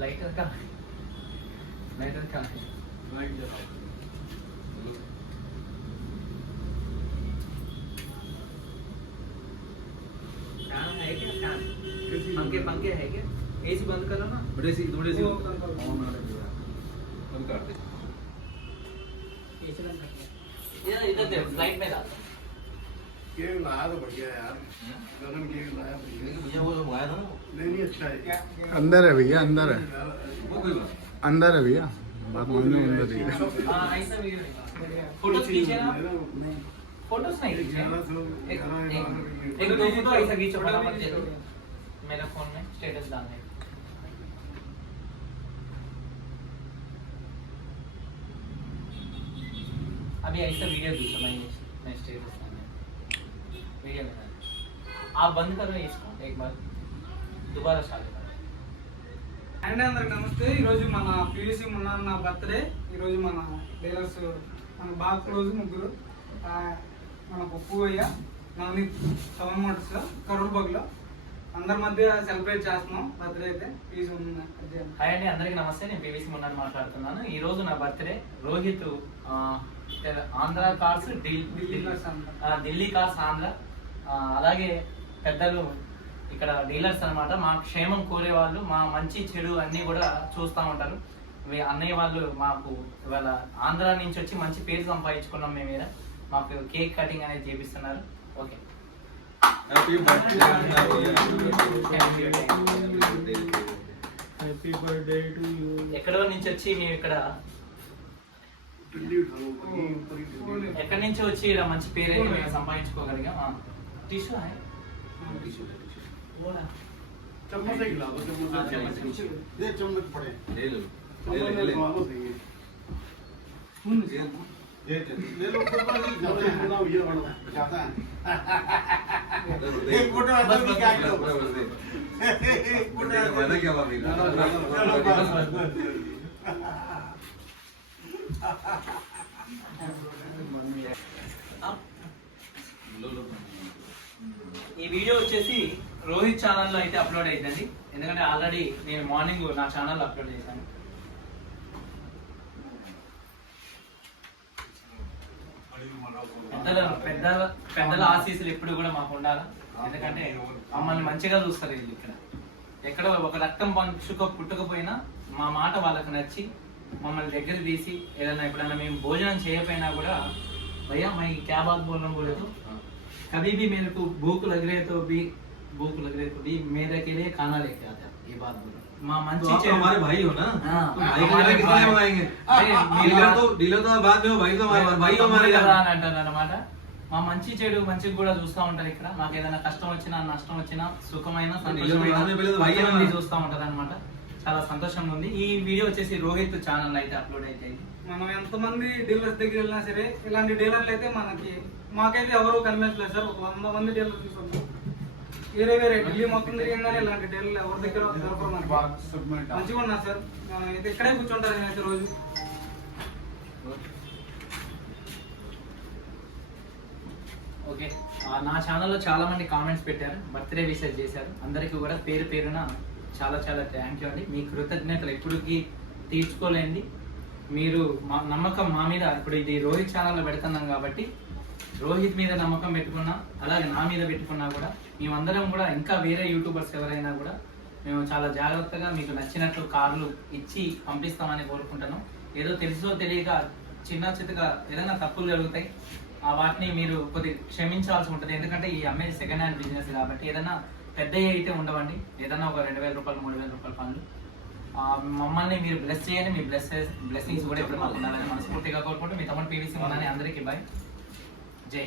Lighter का light जलाओ। Fan है क्या? फैन पंखे है क्या? एसी बंद करो ना। बड़े सी ऑन कर दे। यार इधर दे, लाइट में डाल। केक लाया तो बढ़िया यार, गगन केक लाया बढ़िया। भैया वो जो मंगाया था ना, नहीं अच्छा है। अंदर है भैया, अंदर है, वो कोई बात अंदर है भैया, बात मानो अंदर ही है। हाँ ऐसा वीडियो फोटोज खींचे ना, फोटोज नहीं खींचे, एक दो फोटो ऐसा खींचो फटाफट दे दो मेरा फोन में स्टेटस डालने। अभी ऐसा वीडियो खींचो मैं स्टेटस डालने वीडियो में। आप बंद करो इसको एक बार, दोबारा चालू करो। అండ్ అందరికి నమస్తే. ఈరోజు మన పీవీసీ మున్న బర్త్డే. ఈరోజు మన డీలర్స్ మన బాగా క్లోజ్ ముగ్గురు, మన పువ్వయ్య, నవనీత్, 7 మోటార్స్లో కరూర్బాగ్లో అందరి మధ్య సెలబ్రేట్ చేస్తున్నాం బర్త్డే అయితే. పీవీసీ మున్న హాయ్ అండి, అందరికీ నమస్తే. నేను పీవీసీ మున్న మాట్లాడుతున్నాను. ఈ రోజు నా birthday. Rohit Andhra cars Delhi cars Andhra, అలాగే పెద్దలు ఇక్కడ డీలర్స్ అన్నమాట. మా క్షేమం కోరే వాళ్ళు, మా మంచి చెడు అన్నీ కూడా చూస్తూ ఉంటారు. అన్నయ్య వాళ్ళు మాకు ఇవాళ ఆంధ్ర నుంచి వచ్చి మంచి పేరు సంపాదించుకున్నాం మేము మీద. మాకు కేక్ కటింగ్ అనేది చేపిస్తున్నారు. Okay, happy birthday happy birthday to you. ఎక్కడో నుంచి వచ్చి మేము ఇక్కడ ఎక్కడి నుంచి వచ్చి ఇలా మంచి పేరు అయితే మేము సంపాదించుకోగలిగాం. టిష్యూ चम्मच से खिला दो, चम्मच ये चम्मच पड़े ले लो चम्मच में खिला दो सही है। ले लो ऊपर ले जाते हैं ना, ये बड़ा जाता है। एक फोटो आता है क्या लो, एक फोटो बना क्या बात नहीं। ఈ వీడియో వచ్చేసి రోహిత్ ఛానల్లో అయితే అప్లోడ్ అయిందండి. ఎందుకంటే ఆల్రెడీ నేను మార్నింగ్ నా ఛానల్లో అప్లోడ్ చేశాను. పెద్దల ఆశీస్సులు ఎప్పుడు కూడా మాకు ఉండాలి. ఎందుకంటే మమ్మల్ని మంచిగా చూస్తారు వీళ్ళు. ఎక్కడ ఒక రక్తం పుట్టకపోయినా మా మాట వాళ్ళకి నచ్చి మమ్మల్ని దగ్గర తీసి ఏదైనా ఎప్పుడైనా మేము భోజనం చేయకపోయినా కూడా, భయ్యా मैं क्या बात बोल रहा हूँ बोले तो, कभी भी मेरे को भूख लग रही है तो भी मेरे के लिए खाना लेके आता है, ये बात बोल रहा हूँ। माँ मंची तो हमारे भाई हो ना, हाँ, तो भाई के लिए कितने मंगाएंगे? डीलर तो बाद में हो, भाई तो भाई हो हमारे అంటారు అన్నమాట. మా మంచి చెడు మంచిగా కూడా చూస్తూ ఉంటారు ఇక్కడ. మాకు ఏదైనా కష్టం వచ్చినా నష్టం వచ్చినా సుఖమైన సంతోషమైన చూస్తూ ఉంటారు అనమాట. చాలా సంతోషంగా ఉంది. ఈ వీడియో వచ్చేసి రోహిత్ ఛానల్ అయితే అప్లోడ్ అయితే మనం ఎంతమంది డీలర్స్ దగ్గర వెళ్ళినా సరే, ఇలాంటి డీలర్లు అయితే మాకైతే ఎవరు కనిపించలేదు సార్. ఒక 100 మంది డీలర్స్ తీసుకున్నాం. వేరే ఢిల్లీ మొత్తం తిరిగిందని ఇలాంటి డీలర్లు ఎవరి దగ్గర దొరకరు. మంచిగా ఉన్నా సార్. అయితే ఇక్కడే కూర్చుంటారు నేనైతే రోజు. ఓకే, నా ఛానల్లో చాలా మంది కామెంట్స్ పెట్టారు, బర్త్డే విషెస్ చేశారు. అందరికీ కూడా పేరు పేరున చాలా చాలా థ్యాంక్ యూ అండి. మీ కృతజ్ఞతలు ఎప్పటికీ తీర్చుకోలేండి. మీరు మా నమ్మకం మా మీద, ఇప్పుడు ఇది రోహిత్ ఛానల్లో పెడుతున్నాం కాబట్టి రోహిత్ మీద నమ్మకం పెట్టుకున్నా, అలాగే నా మీద పెట్టుకున్నా కూడా మేమందరం కూడా ఇంకా వేరే యూట్యూబర్స్ ఎవరైనా కూడా మేము చాలా జాగ్రత్తగా మీకు నచ్చినట్లు కార్లు ఇచ్చి పంపిస్తామని కోరుకుంటున్నాం. ఏదో తెలుసో తెలియక చిన్న చిత్తగా ఏదైనా తప్పులు జరుగుతాయి, వాటిని మీరు కొద్దిగా క్షమించాల్సి ఉంటుంది. ఎందుకంటే ఈ అమ్మేది సెకండ్ హ్యాండ్ బిజినెస్ కాబట్టి ఏదైనా పెద్ద అయితే ఉండవండి. ఏదైనా ఒక 2000 రూపాయలు 3000 రూపాయల పనులు మమ్మల్ని మీరు బ్లెస్ చేయండి. మీ బ్లెస్సింగ్స్ కూడా ఎప్పుడు మాకు ఉండాలని మనస్ఫూర్తిగా కోరుకుంటూ మీ తమ్ముడు పీవీసీ ఉందని అందరికీ బాయ్, జై.